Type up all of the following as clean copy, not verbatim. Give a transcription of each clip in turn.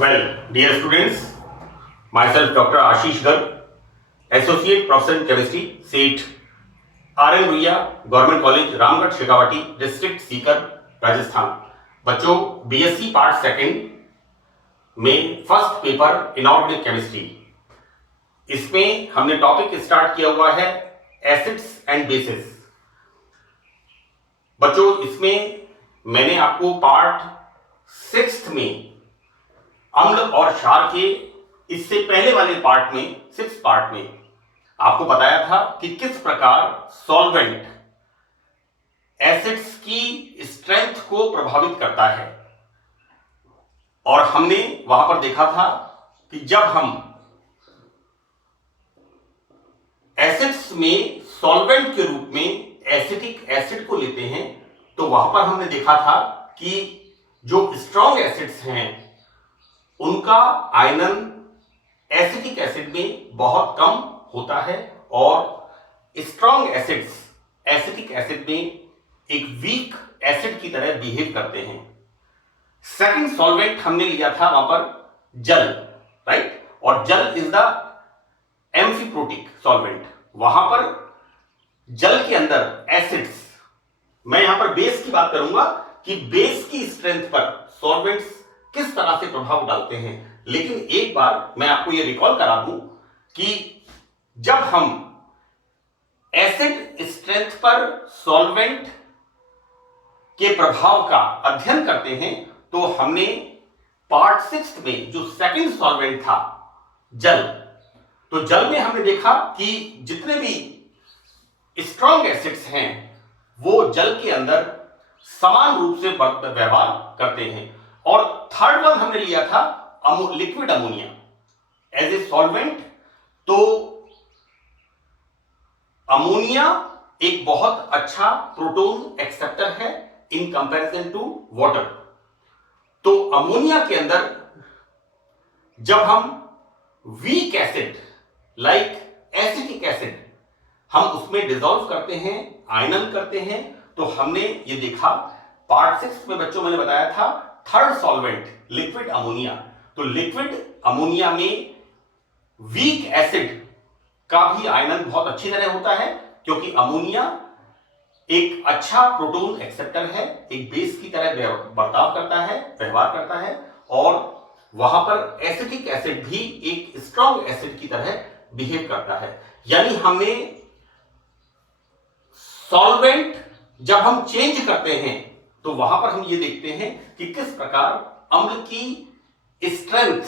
Well, dear students, myself Dr. Ashish Garg, Associate Professor in Chemistry, SEAT, RN Ruia government college Ramgarh Shekhawati district Sikar Rajasthan. बच्चों, BSc part second में first paper inorganic chemistry, इसमें हमने topic start किया हुआ है acids and bases. बच्चों, इसमें मैंने आपको पार्ट सिक्स्थ में अम्ल और क्षार के इससे पहले वाले पार्ट में, सिक्स पार्ट में आपको बताया था कि किस प्रकार सॉल्वेंट एसिड्स की स्ट्रेंथ को प्रभावित करता है। और हमने वहां पर देखा था कि जब हम एसिड्स में सॉल्वेंट के रूप में एसिटिक एसिड को लेते हैं तो वहां पर हमने देखा था कि जो स्ट्रॉन्ग एसिड्स हैं उनका आयनन एसिटिक एसिड में बहुत कम होता है और स्ट्रॉन्ग एसिड्स एसिटिक एसिड में एक वीक एसिड की तरह बिहेव करते हैं। सेकंड सॉल्वेंट हमने लिया था वहां पर जल, राइट, और जल इज द एम्फीप्रोटिक सॉल्वेंट। वहां पर जल के अंदर एसिड्स, मैं यहां पर बेस की बात करूंगा कि बेस की स्ट्रेंथ पर सॉल्वेंट्स किस तरह से प्रभाव डालते हैं। लेकिन एक बार मैं आपको यह रिकॉल करा दूं कि जब हम एसिड स्ट्रेंथ पर सॉल्वेंट के प्रभाव का अध्ययन करते हैं तो हमने पार्ट सिक्स में जो सेकंड सॉल्वेंट था जल, तो जल में हमने देखा कि जितने भी स्ट्रॉन्ग एसिड्स हैं वो जल के अंदर समान रूप से व्यवहार करते हैं। और थर्ड वन हमने लिया था liquid ammonia as a solvent. तो अमोनिया एक बहुत अच्छा प्रोटॉन एक्सेप्टर है इन कंपैरिजन टू वाटर। तो अमोनिया के अंदर जब हम weak acid like acetic acid हम उसमें डिसॉल्व करते हैं, आयनन करते हैं, तो हमने ये देखा पार्ट सिक्स में बच्चों मैंने बताया था थर्ड सॉल्वेंट लिक्विड अमोनिया। तो लिक्विड अमोनिया में वीक एसिड का भी आयनन बहुत अच्छी तरह होता है क्योंकि अमोनिया एक अच्छा प्रोटॉन एक्सेप्टर है, एक बेस की तरह बर्ताव करता है, व्यवहार करता है। और वहां पर एसिटिक एसिड भी एक स्ट्रॉन्ग एसिड की तरह बिहेव करता है। यानी हमने सॉल्वेंट जब हम चेंज करते हैं तो वहां पर हम ये देखते हैं कि किस प्रकार अम्ल की स्ट्रेंथ,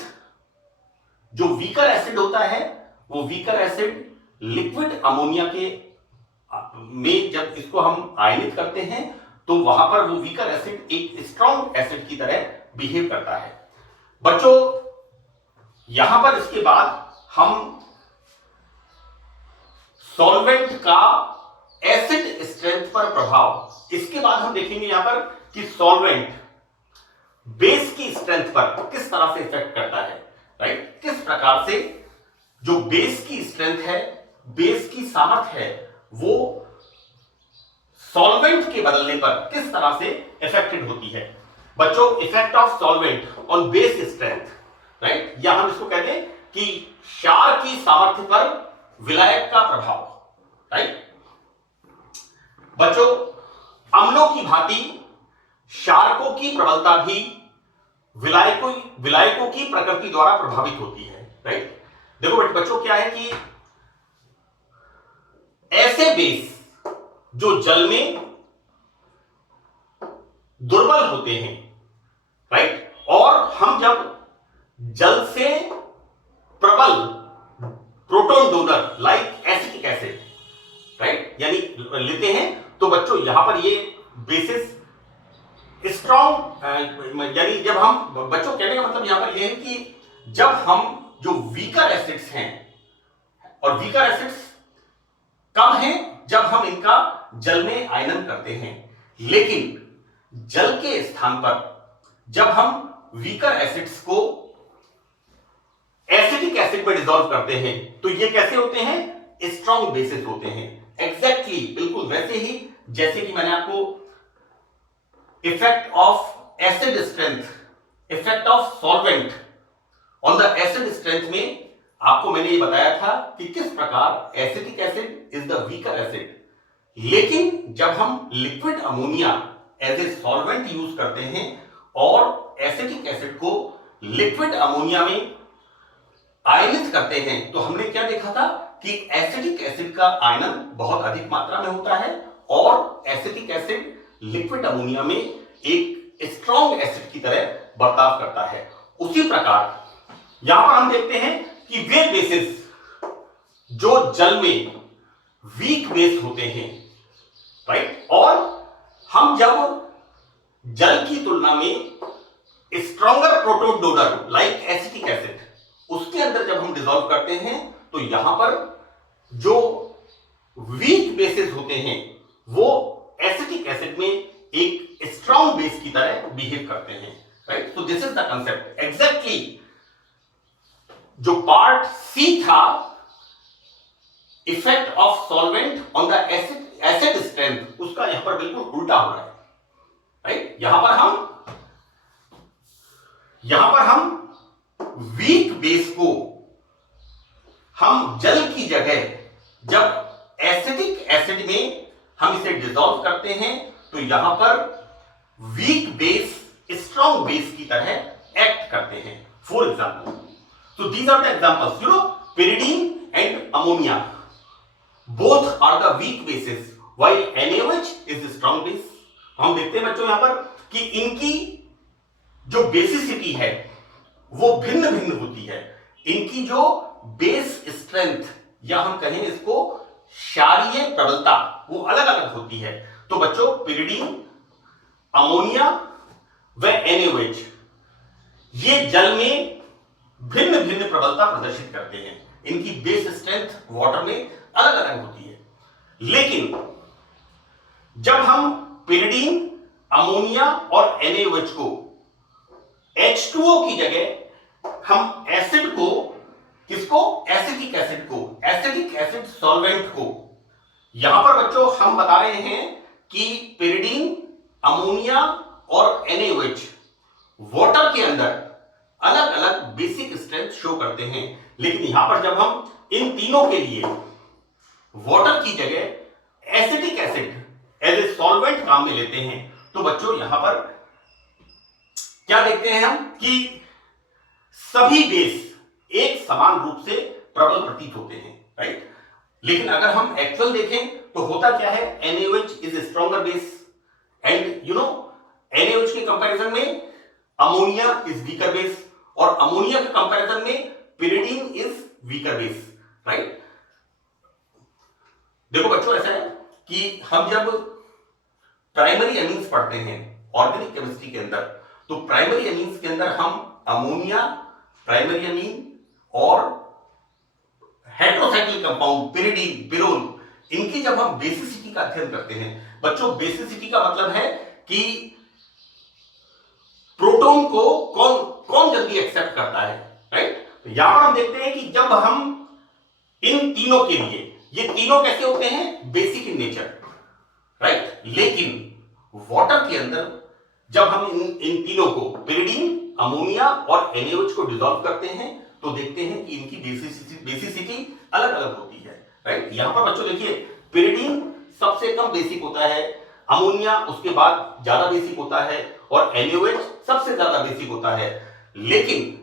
जो वीकर एसिड होता है वो वीकर एसिड लिक्विड अमोनिया के में जब इसको हम आयनित करते हैं तो वहां पर वो वीकर एसिड एक स्ट्रॉन्ग एसिड की तरह बिहेव करता है। बच्चों, यहां पर इसके बाद हम सॉल्वेंट का एसिड स्ट्रेंथ पर प्रभाव, इसके बाद हम देखेंगे यहां पर कि सॉल्वेंट बेस की स्ट्रेंथ पर किस तरह से इफेक्ट करता है, राइट। किस प्रकार से जो बेस की स्ट्रेंथ है, बेस की सामर्थ्य है, वो सॉल्वेंट के बदलने पर किस तरह से इफेक्टेड होती है। बच्चों, effect of solvent on base strength, right, या हम इसको कहते हैं कि क्षार की सामर्थ्य पर विलायक का प्रभाव, राइट। बच्चों, अम्लों की भांति क्षारकों की प्रबलता भी विलायकों की प्रकृति द्वारा प्रभावित होती है, राइट। देखो बच्चों, क्या है कि ऐसे बेस जो जल में दुर्बल होते हैं, राइट, और हम जब जल से प्रबल proton donor like acetic acid, right, यानी लेते हैं तो बच्चों यहां पर ये बेसिस स्ट्रॉन्ग, यानी जब हम, बच्चों कहने का मतलब यहां पर ये है कि जब हम जो वीकर एसिड्स हैं, और वीकर एसिड्स कम हैं जब हम इनका जल में आयनन करते हैं, लेकिन जल के स्थान पर जब हम वीकर एसिड्स को एसिटिक एसिड में डिसॉल्व करते हैं तो ये कैसे होते हैं, स्ट्रॉन्ग बेसिस होते हैं। एग्जैक्टली बिल्कुल वैसे ही जैसे कि मैंने आपको effect of acid strength, effect of solvent on the acid strength में आपको मैंने ये बताया था कि किस प्रकार acetic acid is the weaker acid, लेकिन जब हम liquid ammonia as a solvent use करते हैं और एसिटिक एसिड को लिक्विड अमोनिया में आयनित करते हैं तो हमने क्या देखा था कि एसिटिक एसिड का आयनन बहुत अधिक मात्रा में होता है और एसिटिक एसिड लिक्विड अमोनिया में एक स्ट्रॉन्ग एसिड की तरह बर्ताव करता है। उसी प्रकार यहां पर हम देखते हैं कि वे बेसिस जो जल में वीक बेस होते हैं, राइट, और हम जब जल की तुलना में stronger proton donor like acetic acid उसके अंदर जब हम डिसॉल्व करते हैं तो यहां पर जो वीक बेसिस होते हैं वो एसिटिक एसिड में एक स्ट्रॉन्ग बेस की तरह बिहेव करते हैं, right. So this is the concept exactly. जो पार्ट सी था effect of solvent on the acid strength, उसका यहां पर बिल्कुल उल्टा हो रहा है, राइट। यहां पर हम वीक बेस को हम जल की जगह जब एसिडिक एसिड में हम इसे डिसॉल्व करते हैं तो यहां पर वीक बेस स्ट्रॉन्ग बेस की तरह एक्ट करते हैं। For example, so these are the examples, you know, pyridine and ammonia both are the weak bases while NaOH is the strong base। हम देखते हैं बच्चों यहां पर कि इनकी जो बेसिसिटी है वो भिन्न भिन्न होती है, इनकी जो बेस स्ट्रेंथ या हम कहें इसको क्षारीय प्रबलता वो अलग अलग होती है। तो बच्चों पिरिडीन, अमोनिया व NaOH ये जल में भिन्न भिन्न प्रबलता प्रदर्शित करते हैं, इनकी बेस स्ट्रेंथ वाटर में अलग अलग होती है। लेकिन जब हम पिरिडीन, अमोनिया और NaOH को H2O की जगह हम एसिड को, किसको, एसिटिक एसिड को, एसिटिक एसिड सॉल्वेंट को, यहां पर बच्चों हम बता रहे हैं कि पिरिडीन, अमोनिया और NaOH वाटर के अंदर अलग अलग बेसिक स्ट्रेंथ शो करते हैं, लेकिन यहां पर जब हम इन तीनों के लिए वाटर की जगह acetic acid as a solvent काम में लेते हैं तो बच्चों यहां पर क्या देखते हैं हम कि सभी बेस एक समान रूप से प्रबल प्रतीत होते हैं, राइट। लेकिन अगर हम एक्चुअल देखें तो होता क्या है, NaOH is stronger base and you know NaOH के कंपैरिजन में अमोनिया इज वीकर बेस और अमोनिया के कंपैरिजन में pyridine is weaker base, right. देखो बच्चों ऐसा है कि हम जब प्राइमरी एमीन्स पढ़ते हैं ऑर्गेनिक केमिस्ट्री के अंदर तो प्राइमरी एमीन्स के अंदर हम अमोनिया, प्राइमरी एमीन और हेटेरोसाइक्लिक कंपाउंड पिरिडीन, पिरोल, इनकी जब हम बेसिसिटी का अध्ययन करते हैं बच्चों, बेसिसिटी का मतलब है कि प्रोटॉन को कौन जल्दी एक्सेप्ट करता है, राइट। तो यहां पर हम देखते हैं कि जब हम इन तीनों के लिए, ये तीनों कैसे होते हैं, बेसिक इन नेचर, राइट। लेकिन वाटर के अंदर जब हम इन तीनों को पिरिडीन, अमोनिया और NaOH को डिसॉल्व करते हैं तो देखते हैं कि इनकी बेसिसिटी अलग अलग होती है, राइट। यहां पर बच्चों देखिए पिरिडीन सबसे कम बेसिक होता है, अमोनिया उसके बाद ज्यादा बेसिक होता है और NaOH सबसे ज्यादा बेसिक होता है। लेकिन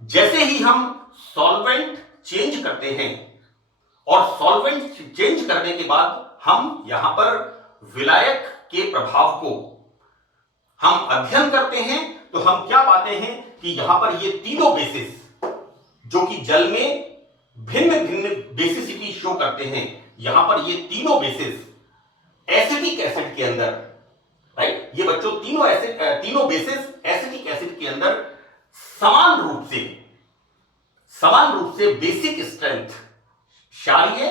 जैसे ही हम सॉल्वेंट चेंज करते हैं और सॉल्वेंट चेंज करने के बाद हम यहां पर विलायक के प्रभाव को हम अध्ययन करते हैं तो हम क्या पाते हैं कि यहां पर ये तीनों बेसिस जो कि जल में भिन्न भिन्न बेसिसिटी शो करते हैं, यहां पर ये तीनों बेसिस एसिटिक एसिड के अंदर, राइट, ये बच्चों तीनों बेसिस एसिटिक एसिड के अंदर समान रूप से बेसिक स्ट्रेंथ, क्षारीय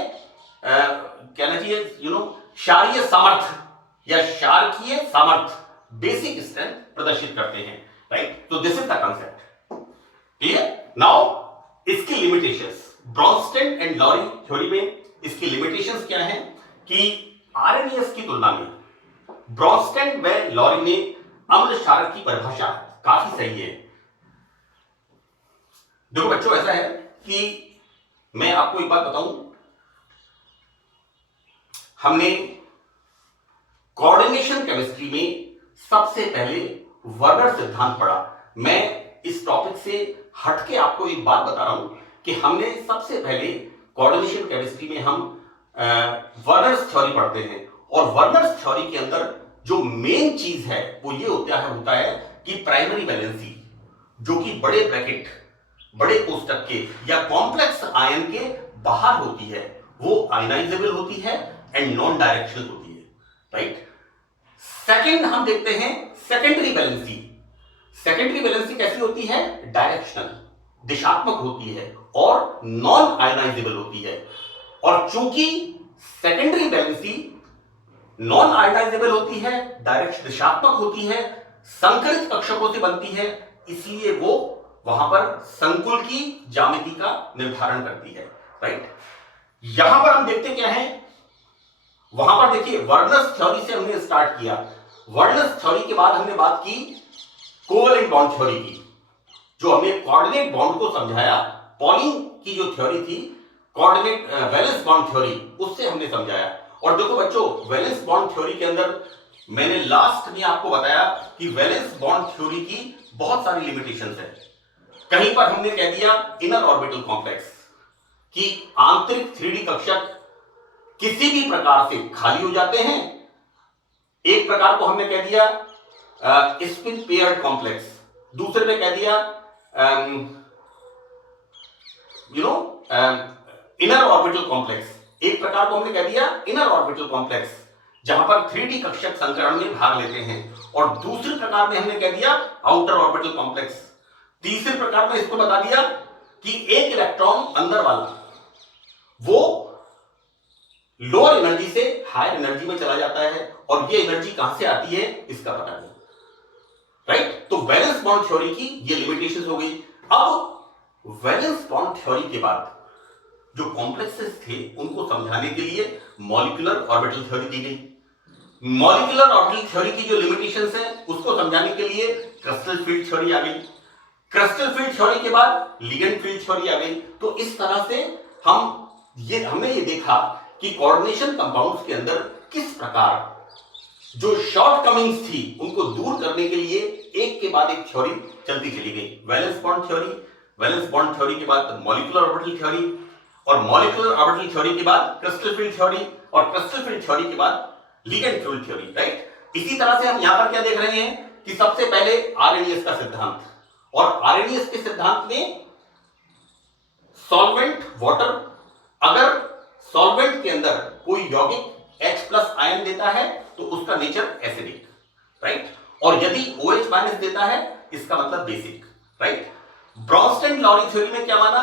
कहना चाहिए क्षारीय सामर्थ्य या क्षारकीय सामर्थ्य, बेसिक स्ट्रेंथ प्रदर्शित करते हैं, राइट। तो this is the concept, clear. Now इसकी limitations, Bronsted and Lowry theory में इसकी लिमिटेशंस क्या है कि आरएनएस की तुलना में ब्रॉन्स्टेड व लॉरी ने अम्ल क्षारक की परिभाषा काफी सही है। देखो बच्चों, ऐसा है कि मैं आपको एक बात बताऊं, हमने कोऑर्डिनेशन केमिस्ट्री में सबसे पहले वर्नर सिद्धांत पढ़ा। मैं इस टॉपिक से हटके आपको एक बात बता रहा हूं कि हमने सबसे पहले कोऑर्डिनेशन केमिस्ट्री में हम वर्नर्स थ्योरी पढ़ते हैं, और वर्नर्स थ्योरी के अंदर जो मेन चीज है वो ये होता है कि प्राइमरी वैलेंसी, जो कि बड़े ब्रैकेट, बड़े कोष्टक के या कॉम्प्लेक्स आयन के बाहर होती है, वो आयनाइजेबल होती है एंड नॉन डायरेक्शनल होती है, राइट। सेकंड हम देखते हैं सेकेंडरी वैलेंसी। सेकेंडरी वैलेंसी कैसी होती है? डायरेक्शनल, दिशात्मक होती है और नॉन आयनाइजेबल होती है। और चूंकि सेकेंडरी वैलेंसी नॉन आयनाइजेबल होती है, डायरेक्ट दिशात्मक होती है, संकरित कक्षकों से बनती है, इसलिए वो वहां पर संकुल की ज्यामिति का निर्धारण करती है, राइट। यहां पर हम देखते क्या है, वहां पर देखिए वर्नर्स थ्योरी से हमने स्टार्ट किया। वर्नर्स थ्योरी के बाद हमने बात की कोवलेंट बॉन्ड थ्योरी की, जो हमने कोऑर्डिनेट बॉन्ड को समझाया। पॉलिंग की जो थ्योरी थी, कोऑर्डिनेट वैलेंस बॉन्ड थ्योरी, उससे हमने समझाया। और देखो बच्चों, वैलेंस बॉन्ड थ्योरी के अंदर मैंने लास्ट में आपको बताया कि वैलेंस बॉन्ड थ्योरी की बहुत सारी लिमिटेशंस है। कहीं पर हमने कह दिया इनर ऑर्बिटल कॉम्प्लेक्स कि आंतरिक 3D कक्षक किसी भी प्रकार से खाली हो जाते हैं। एक प्रकार को हमने कह दिया स्पिन पेयर्ड कॉम्प्लेक्स, दूसरे में कह दिया इनर ऑर्बिटल कॉम्प्लेक्स। एक प्रकार को हमने कह दिया इनर ऑर्बिटल कॉम्प्लेक्स, जहां पर 3D कक्षक संकरण में भाग लेते हैं, और दूसरे प्रकार में हमने कह दिया आउटर ऑर्बिटल कॉम्प्लेक्स। तीसरे प्रकार में इसको बता दिया कि एक इलेक्ट्रॉन अंदर वाला वो लोअर एनर्जी से हायर एनर्जी में चला जाता है, और ये एनर्जी कहां से आती है इसका पता नहीं, राइट। तो वैलेंस बॉन्ड थ्योरी की ये लिमिटेशंस हो गई। अब वैलेंस बॉन्ड थ्योरी के बाद जो कॉम्प्लेक्सेस थे उनको समझाने के लिए मॉलिक्यूलर ऑर्बिटल थ्योरी दी गई। मॉलिक्यूलर ऑर्बिटल थ्योरी की जो लिमिटेशंस है उसको समझाने के लिए क्रिस्टल फील्ड थ्योरी आ गई। क्रिस्टल फील्ड थ्योरी के बाद लिगेंड फील्ड थ्योरी आ गई। तो इस तरह से हमने ये देखा कि कोऑर्डिनेशन कंपाउंड्स के अंदर किस प्रकार जो शॉर्टकमिंग्स थी उनको दूर करने के लिए एक के बाद एक थ्योरी चलती चली गई। Valence bond theory, valence bond theory के बाद मॉलिक्यूलर ऑर्बिटल थ्योरी, और मॉलिक्यूलर ऑर्बिटल थ्योरी के बाद क्रिस्टल फील्ड थ्योरी, और क्रिस्टल फील्ड थ्योरी के बाद लिगेंड फील्ड थ्योरी, राइट। इसी तरह से हम यहां पर क्या देख रहे हैं कि सबसे पहले आरएनएस का सिद्धांत, और आरएनएस के सिद्धांत में सॉल्वेंट वाटर, अगर सॉल्वेंट के अंदर कोई यौगिक H+ आयन देता है तो उसका नेचर एसिडिक, राइट। और यदि OH- देता है इसका मतलब बेसिक, राइट। ब्रॉन्स्टेड-लॉरी थ्योरी में क्या माना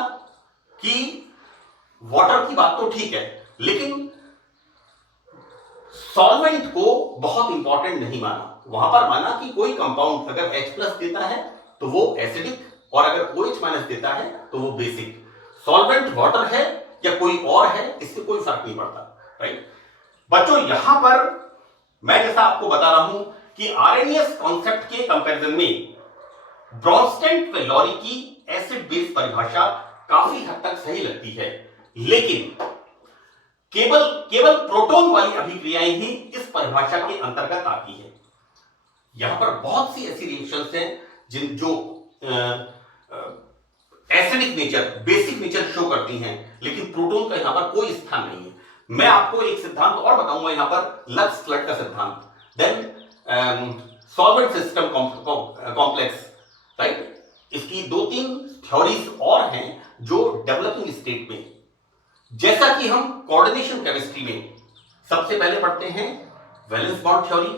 कि वाटर की बात तो ठीक है, लेकिन सॉल्वेंट को बहुत इंपॉर्टेंट नहीं माना। वहां पर माना कि कोई कंपाउंड अगर H+ देता है तो वो एसिडिक, और अगर OH- देता है तो वो बेसिक। सॉल्वेंट वाटर है या कोई और है, इससे कोई फर्क नहीं पड़ता, राइट। बच्चों, यहां पर मैं जैसा आपको बता रहा हूं कि आरएनएस कॉन्सेप्ट के कंपैरिजन में ब्रॉन्स्टेड-लॉरी की एसिड बेस परिभाषा काफी हद तक सही लगती है, लेकिन केवल प्रोटॉन वाली अभिक्रियाएं ही इस परिभाषा के अंतर्गत आती है। यहां पर बहुत सी ऐसी रिएक्शंस हैं जो acidic nature, basic nature show करती हैं, लेकिन प्रोटॉन का यहां पर कोई स्थान नहीं है। मैं आपको एक सिद्धांत और बताऊंगा यहां पर, लक्स फ्लड का सिद्धांत, then solvent system complex, right. इसकी 2-3 थ्योरीज और हैं जो डेवलपिंग स्टेट में, जैसा कि हम कोऑर्डिनेशन केमिस्ट्री में सबसे पहले पढ़ते हैं वैलेंस बॉन्ड थ्योरी,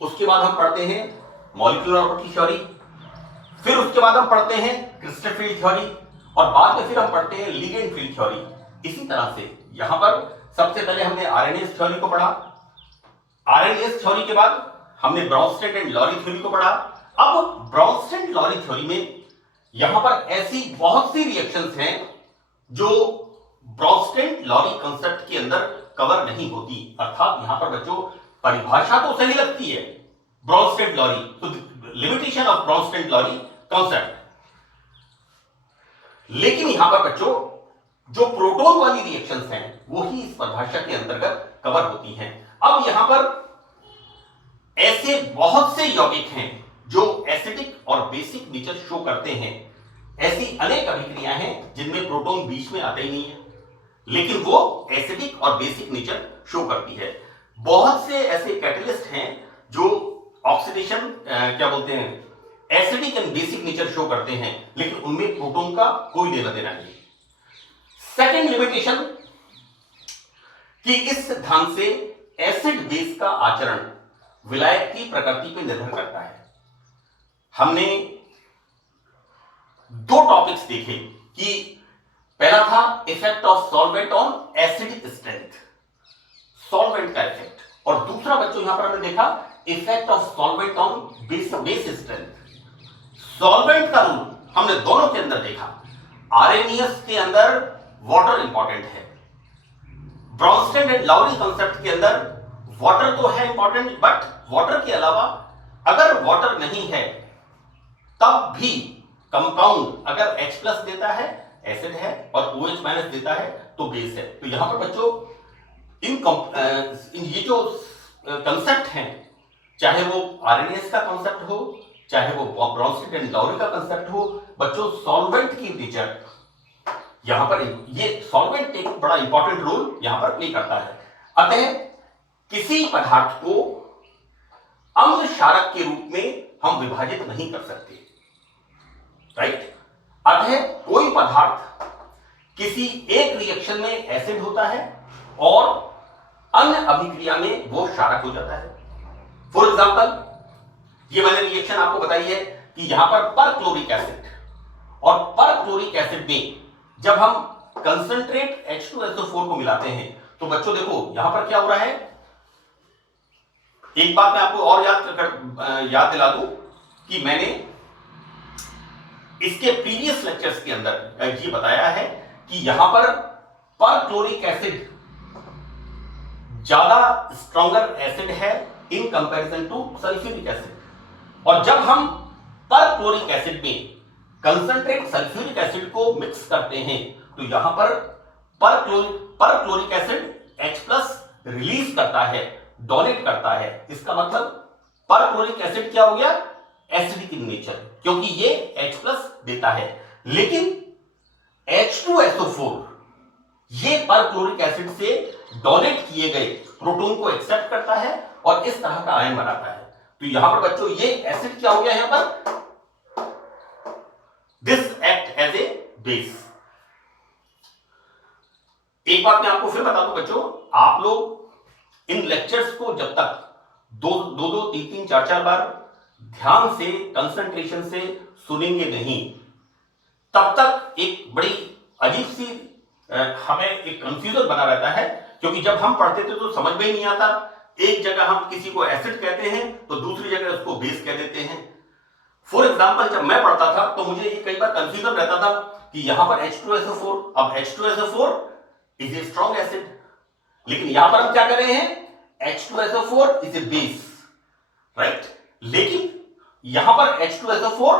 उसके बाद हम पढ़ते हैं मॉलिक्यूलर ऑर्बिटल थ्योरी, फिर उसके बाद हम पढ़ते हैं क्रिस्टल फील्ड थ्योरी, और बाद में फिर हम पढ़ते हैं लिगेंड फील्ड थ्योरी। इसी तरह से यहां पर सबसे पहले हमने आरएनएस थ्योरी को पढ़ा, आरएनएस थ्योरी के बाद हमने ब्रॉन्स्टेड एंड लॉरी थ्योरी को पढ़ा। अब ब्रॉन्स्टेड लॉरी थ्योरी में यहां पर ऐसी बहुत सी रिएक्शंस हैं जो ब्रॉन्स्टेड लॉरी कांसेप्ट के अंदर कवर नहीं होती, अर्थात यहां पर बच्चों परिभाषा तो सही लगती है ब्रॉन्स्टेड लॉरी, तो limitation of Bronsted Lowry concept. लेकिन यहां पर बच्चों जो प्रोटॉन वाली रिएक्शंस हैं वो ही इस परिभाषा के अंतर्गत कवर होती हैं। अब यहां पर ऐसे बहुत से यौगिक हैं जो एसिडिक और बेसिक नेचर शो करते हैं। ऐसी अनेक अभिक्रियाएं हैं जिनमें प्रोटॉन बीच में आते ही नहीं है, लेकिन वो एसिडिक और बेसिक नेचर शो करती है। बहुत से ऐसे कैटलिस्ट हैं जो ऑक्सीडेशन क्या बोलते हैं, acidic and basic nature show करते हैं, लेकिन उनमें प्रोटॉन का कोई लेना देना नहीं। सेकेंड लिमिटेशन कि इस ढंग से एसिड बेस का आचरण विलायक की प्रकृति पर निर्भर करता है। हमने दो टॉपिक्स देखे कि पहला था effect of solvent on acidic strength, solvent का इफेक्ट, और दूसरा बच्चों यहां पर हमने देखा effect of solvent on base strength. Solvent का रूल हमने दोनों के अंदर देखा। आरएनएस के अंदर वाटर इंपॉर्टेंट है, ब्रॉन्स्टेड एंड लाउरी कांसेप्ट के अंदर वाटर तो है इंपॉर्टेंट, बट वाटर के अलावा अगर वाटर नहीं है तब भी कंपाउंड अगर H+ देता है एसिड है और OH- देता है तो बेस है। तो यहां पर बच्चों इन ये जो कंसेप्ट हैं, चाहे वो आरएनएस का कंसेप्ट हो, चाहे वो ब्रॉन्स्टेड एंड लाउरी का कंसेप्ट हो, बच्चों सॉल्वेंट की नेचर यहां पर ये सॉल्वेंट एक बड़ा इंपॉर्टेंट रोल यहां पर प्ले करता है। अतः किसी पदार्थ को अम्ल क्षारक के रूप में हम विभाजित नहीं कर सकते, राइट। अतः कोई पदार्थ किसी एक रिएक्शन में एसिड होता है और अन्य अभिक्रिया में वो क्षारक हो जाता है। फॉर एग्जांपल ये मैंने रिएक्शन आपको बताई है कि यहां पर परक्लोरिक एसिड और परक्लोरिक एसिड में जब हम कंसंट्रेट H2SO4 को मिलाते हैं तो बच्चों देखो यहां पर क्या हो रहा है। एक बात मैं आपको और याद दिला दूं कि मैंने इसके प्रीवियस लेक्चर्स के अंदर ये बताया है कि यहां पर परक्लोरिक एसिड ज्यादा स्ट्रॉन्गर एसिड है in comparison to sulphuric acid, और जब हम परक्लोरिक एसिड में कंसंट्रेट सल्फ्यूरिक एसिड को मिक्स करते हैं तो यहां पर परक्लोरिक एसिड H+ रिलीज करता है, डोनेट करता है। इसका मतलब परक्लोरिक एसिड क्या हो गया, एसिडिक इन नेचर, क्योंकि ये H+ देता है। लेकिन H2SO4 ये परक्लोरिक एसिड से डोनेट किए गए प्रोटॉन को एक्सेप्ट करता है और इस तरह का आयन बनाता है। तो यहां पर बच्चों ये एसिड क्या हो गया यहां पर, this act as a base. एक बात मैं आपको फिर बता दूं बच्चों, आप लोग इन लेक्चर्स को जब तक दो तीन चार बार ध्यान से कंसंट्रेशन से सुनेंगे नहीं, तब तक एक बड़ी अजीब सी हमें एक कंफ्यूजन बना रहता है। क्योंकि जब हम पढ़ते थे तो समझ में ही नहीं आता, एक जगह हम किसी को एसिड कहते हैं तो दूसरी जगह उसको बेस कह देते हैं। फॉर एग्जाम्पल जब मैं पढ़ता था तो मुझे ये कई बार कंफ्यूजन रहता था कि यहां पर H2SO4, अब H2SO4 is a strong acid, लेकिन यहां पर हम क्या कर रहे हैं, H2SO4 is a base, right. लेकिन यहां पर H2SO4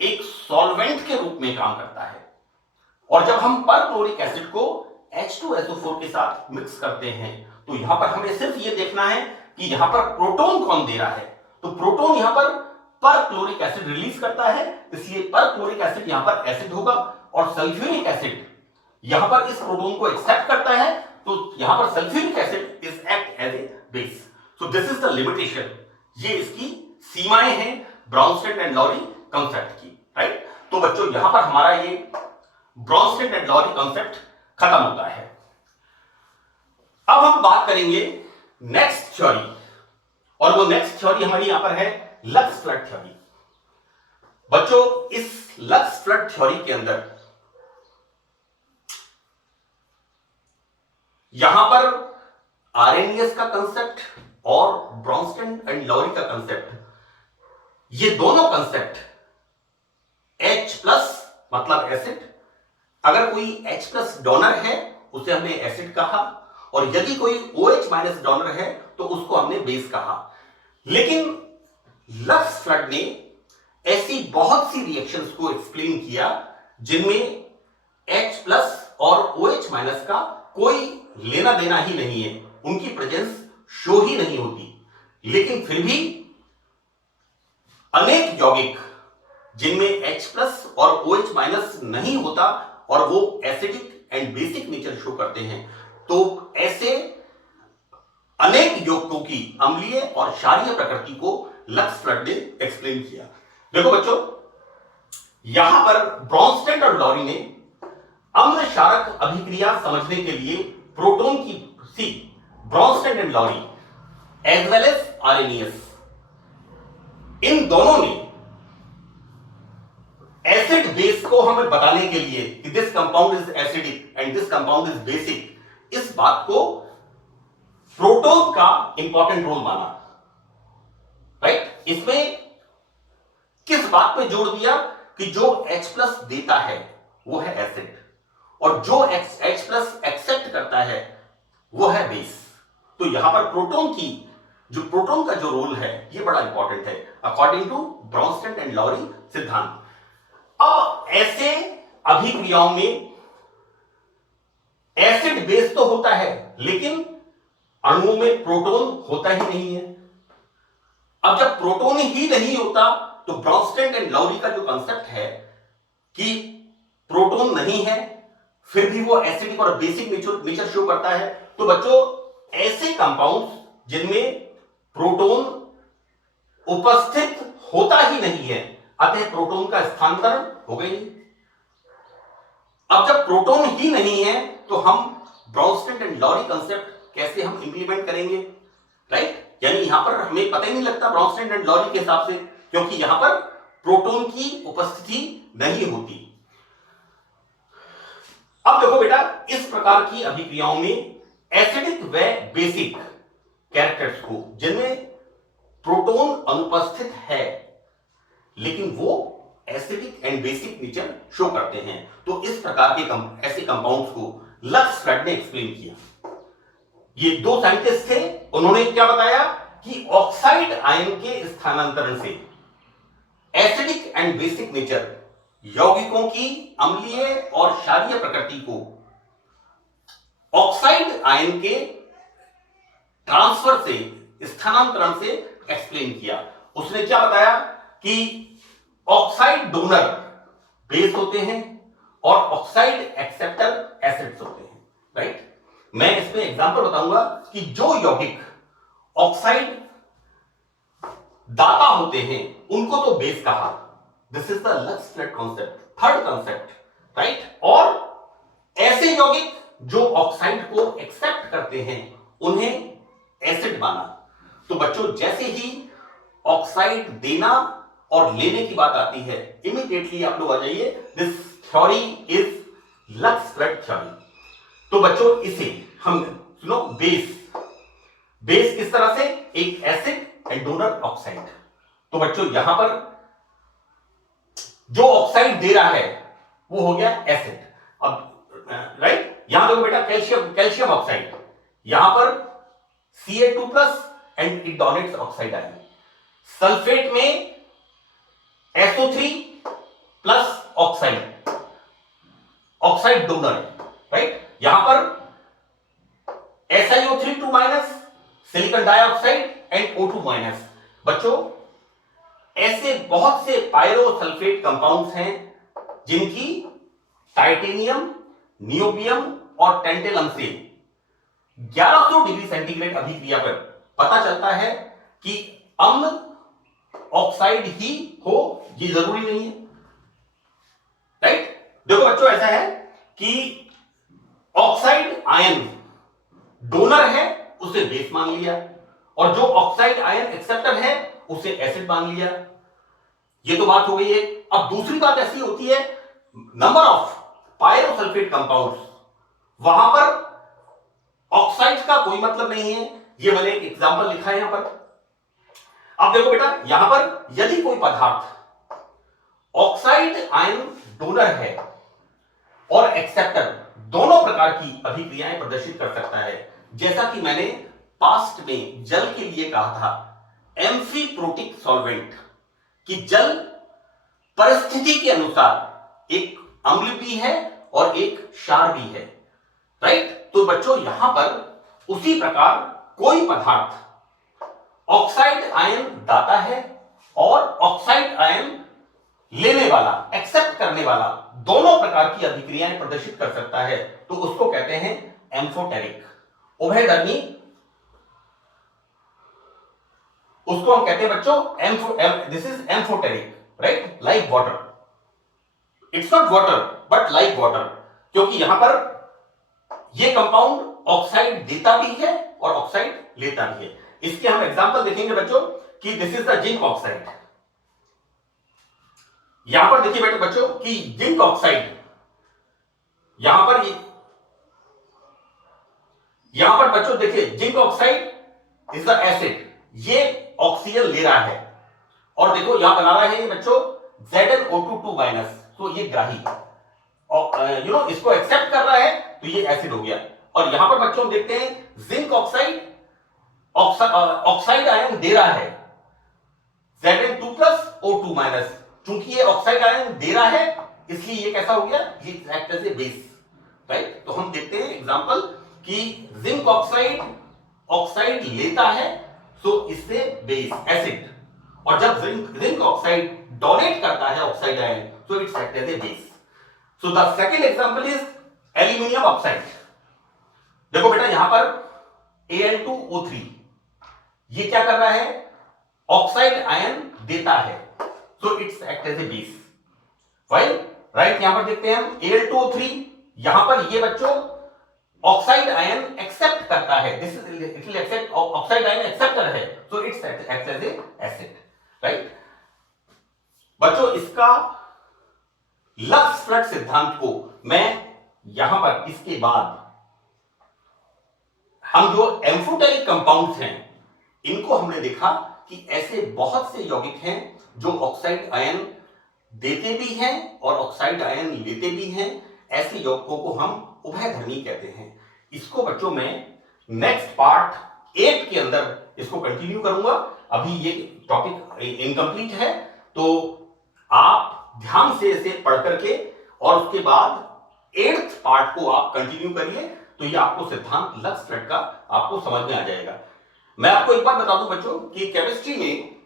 एक सॉल्वेंट के रूप में काम करता है, और जब हम परक्लोरिक एसिड को H2SO4 के साथ मिक्स करते हैं तो यहां पर हमें सिर्फ ये देखना है कि यहां पर प्रोटॉन कौन दे रहा है। तो प्रोटॉन यहां पर परक्लोरिक एसिड रिलीज करता है, इसलिए परक्लोरिक एसिड यहां पर एसिड होगा, और सल्फ्यूरिक एसिड यहां पर इस प्रोटॉन को एक्सेप्ट करता है, तो यहां पर sulphuric acid is act as a base. So this is the limitation, ये इसकी सीमाएं हैं ब्राउनस्टेड एंड लॉरी कांसेप्ट की, राइट। तो बच्चों यहां पर हमारा ये ब्राउनस्टेड एंड लॉरी कांसेप्ट खत्म होता है। अब हम बात करेंगे नेक्स्ट थ्योरी, और वो नेक्स्ट थ्योरी हमारी यहां पर है लक्स फ्लड थ्योरी। बच्चों इस लक्स फ्लड थ्योरी के अंदर यहां पर आरएनएस का कंसेप्ट और ब्रॉन्स्टेड एंड लॉरी का कंसेप्ट, ये दोनों कंसेप्ट H+ मतलब एसिड, अगर कोई H+ डोनर है उसे हमने एसिड कहा, और यदि कोई OH- डोनर है तो उसको हमने बेस कहा। लेकिन लक्स फ्लड ने ऐसी बहुत सी रिएक्शंस को एक्सप्लेन किया जिनमें H प्लस और OH माइनस का कोई लेना देना ही नहीं है, उनकी प्रेजेंस शो ही नहीं होती, लेकिन फिर भी अनेक यौगिक जिनमें H प्लस और OH माइनस नहीं होता और वो acidic and basic nature show करते हैं, तो ऐसे अनेक यौगिकों की अम्लीय और क्षारीय प्रकृति को लक्स फ्लड ने एक्सप्लेन किया। देखो बच्चों, यहां पर ब्रॉन्स्टेड और लॉरी ने अम्ल क्षारक अभिक्रिया समझने के लिए प्रोटॉन की Bronsted and Lowry as well as Arrhenius, इन दोनों ने एसिड बेस को हमें बताने के लिए कि this compound is acidic and this compound is basic, इस बात को प्रोटॉन का इंपॉर्टेंट रोल माना। राइट, इसमें किस बात पे जोड़ दिया कि जो H प्लस देता है वो है एसिड और जो H प्लस एक्सेप्ट करता है वो है बेस। तो यहां पर प्रोटॉन का जो रोल है ये बड़ा इंपॉर्टेंट है according to Bronsted and Lowry सिद्धांत। अब ऐसे अभिक्रियाओं में एसिड बेस तो होता है लेकिन अणुओं में प्रोटॉन होता ही नहीं है। अब जब प्रोटॉन ही नहीं होता तो ब्रॉन्स्टेड एंड लॉरी का जो कंसेप्ट है कि प्रोटॉन नहीं है फिर भी वो एसिडिक और बेसिक नेचर शो करता है, तो बच्चों ऐसे कंपाउंड्स जिनमें प्रोटॉन उपस्थित होता ही नहीं है, अतः प्रोटॉन का स्थानांतरण हो गई नहीं। अब जब प्रोटॉन ही नहीं है तो हम ब्रॉन्स्टेड एंड लॉरी कंसेप्ट कैसे हम इंप्लीमेंट करेंगे? राइट, यानी यहां पर हमें पता ही नहीं लगता ब्रॉन्स्टेड एंड लॉरी के हिसाब से, क्योंकि यहां पर प्रोटॉन की उपस्थिति नहीं होती। अब देखो बेटा, इस प्रकार की अभिक्रियाओं में एसिडिक व बेसिक कैरेक्टर्स को जिनमें प्रोटॉन अनुपस्थित है लेकिन वो acidic and basic nature show करते हैं, तो इस प्रकार के ऐसे कंपाउंड्स को लक्स फ्लड ने एक्सप्लेन किया। ये दो साइंटिस्ट थे, उन्होंने क्या बताया कि ऑक्साइड आयन के स्थानांतरण से एसिडिक एंड बेसिक नेचर यौगिकों की अम्लीय और क्षारीय प्रकृति को ऑक्साइड आयन के ट्रांसफर से, स्थानांतरण से एक्सप्लेन किया। उसने क्या बताया कि ऑक्साइड डोनर बेस होते हैं और ऑक्साइड एक्सेप्टर एसिड्स होते हैं। राइट, मैं इसमें एग्जांपल बताऊंगा कि जो यौगिक ऑक्साइड दाता होते हैं उनको तो बेस कहा। This is the lux flood concept, third concept. Right, और ऐसे यौगिक जो ऑक्साइड को एक्सेप्ट करते हैं उन्हें एसिड माना। तो बच्चों जैसे ही ऑक्साइड देना और लेने की बात आती है, इमीडिएटली आप लोग आ जाइए, this theory is lux flood theory. तो बच्चों इसे हम सुनो, बेस किस तरह से, एक एसिड एंड डोनर ऑक्साइड। तो बच्चों यहां पर जो ऑक्साइड दे रहा है वो हो गया एसिड। अब राइट, यहां देखो बेटा, कैल्शियम ऑक्साइड, यहां पर Ca2+ and it donates oxide ion. Sulphate में SO3+ ऑक्साइड डोनर। राइट, यहां पर SiO3 silicon dioxide and O2-। बच्चों ऐसे बहुत से पायरोसल्फेट कंपाउंड्स हैं जिनकी टाइटेनियम, नियोबियम और टेंटेलम से 1100 डिग्री सेंटीग्रेड अभिक्रिया पर पता चलता है कि अम्ल ऑक्साइड ही हो, ये जरूरी नहीं है। राइट, देखो बच्चों ऐसा है कि ऑक्साइड आयन डोनर है उसे बेस मान लिया और जो ऑक्साइड आयन एक्सेप्टर है उसे एसिड मान लिया। ये तो बात हो गई है। अब दूसरी बात ऐसी होती है, नंबर ऑफ पायरोसल्फेट कंपाउंड्स, वहां पर ऑक्साइड का कोई मतलब नहीं है। ये मैंने एक एग्जांपल लिखा है यहां पर। अब देखो बेटा, यहां पर यदि कोई पदार्थ ऑक्साइड आयन डोनर है और एक्सेप्टर दोनों प्रकार की अभिक्रियाएं प्रदर्शित कर सकता है, जैसा कि मैंने पास्ट में जल के लिए कहा था, एम्फीप्रोटिक सॉल्वेंट, कि जल परिस्थिति के अनुसार एक अम्ल भी है और एक क्षार भी है, राइट। तो बच्चों यहां पर उसी प्रकार कोई पदार्थ ऑक्साइड आयन दाता है और ऑक्साइड आयन लेने वाला, एक्सेप्ट करने वाला, दोनों प्रकार की अभिक्रियाएं प्रदर्शित कर सकता है, तो उसको कहते हैं एम्फोटेरिक, उभयधर्मी। उसको हम कहते हैं बच्चों this is amphoteric, right, like water. It's not water but like water, क्योंकि यहां पर यह कंपाउंड ऑक्साइड देता भी है और ऑक्साइड लेता भी है। इसके हम एग्जांपल देखेंगे बच्चों कि this is the zinc oxide. यहां पर देखिए बेटे बच्चों कि जिंक ऑक्साइड यहां पर बच्चों देखिए zinc oxide is the acid, ये ऑक्सीजन ले रहा है और देखो यहां बना रहा है ये बच्चों ZnO2 तो ये ग्राही और इसको एक्सेप्ट कर रहा है तो ये एसिड हो गया। और यहां पर बच्चों देखते हैं जिंक ऑक्साइड ऑक्साइड आयन दे रहा है Zn2+O2-, चूंकि ये ऑक्साइड आयन दे रहा है इसलिए ये कैसा हो गया, ये act as a base, right. तो हम देखते हैं एग्जांपल कि जिंक ऑक्साइड ऑक्साइड लेता है तो इससे बेस एसिड, और जब जिंक ऑक्साइड डोनेट करता है ऑक्साइड आयन तो it's act as a base. So the second example is aluminium oxide. देखो बेटा यहां पर Al2O3 ये क्या कर रहा है, ऑक्साइड आयन देता है, so it's act as a base, while right. यहां पर देखते हैं हम Al2O3, यहां पर ये बच्चों ऑक्साइड आयन एक्सेप्ट करता है, this is it will accept, oxide ion acceptor है, so it's act as a acid, right. बच्चों इसका लक्स फ्लड सिद्धांत को मैं यहां पर इसके बाद हम जो एम्फोटेरिक कंपाउंड्स हैं इनको हमने देखा कि ऐसे बहुत से यौगिक हैं जो ऑक्साइड आयन देते भी हैं और ऑक्साइड आयन लेते भी हैं। ऐसे यौगिकों को हम उभयधर्मी कहते हैं। इसको बच्चों मैं नेक्स्ट पार्ट 8 के अंदर इसको कंटिन्यू करूंगा। अभी ये टॉपिक इनकम्प्लीट है, तो आप ध्यान से इसे पढ़ करके और उसके बाद 8th पार्ट को आप कंटिन्यू करिए, तो ये आपको सिद्धांत लक्स फ्लड का आपको समझ में आ जाएगा। मैं आपको एक बात बता दूं बच्चों कि केमिस्ट्री में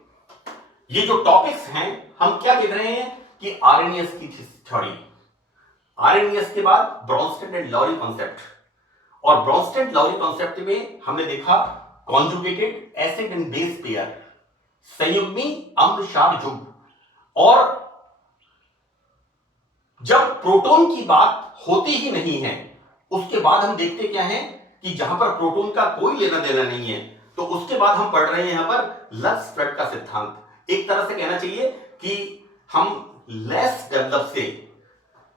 ये जो टॉपिक्स हैं हम क्या देख रहे हैं कि आरएनएस की थ्योरी, आरएनएस के बाद ब्रोंस्टेड एंड लॉरी कॉन्सेप्ट, और ब्रोंस्टेड लॉरी कॉन्सेप्ट में हमने देखा conjugated acid and base pair, संयुग्मी अम्ल क्षार युग्म, और जब प्रोटॉन की बात होती ही नहीं है उसके बाद हम देखते क्या है कि जहां पर प्रोटॉन का कोई लेना देना नहीं है, तो उसके बाद हम पढ़ रहे हैं यहां पर लक्स फ्लड का सिद्धांत। एक तरह से कहना चाहिए कि हम लेस डेवलप से,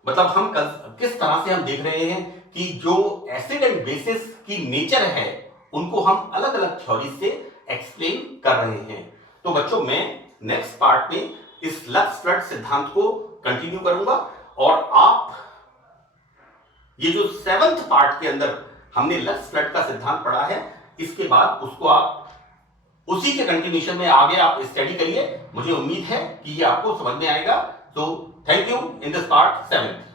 मतलब हम किस तरह से हम देख रहे हैं कि जो एसिड एंड बेसिस की नेचर है उनको हम अलग अलग थ्योरी से एक्सप्लेन कर रहे हैं। तो बच्चों मैं नेक्स्ट पार्ट में इस लक्स फ्लड सिद्धांत को कंटिन्यू करूंगा, और आप ये जो 7th पार्ट के अंदर हमने लक्स फ्लड का सिद्धांत पढ़ा है, इसके बाद उसको आप उसी के कंटिन्यूशन में आगे आप स्टडी करिए। मुझे उम्मीद है कि ये आपको समझ में आएगा। तो thank you in this part 7।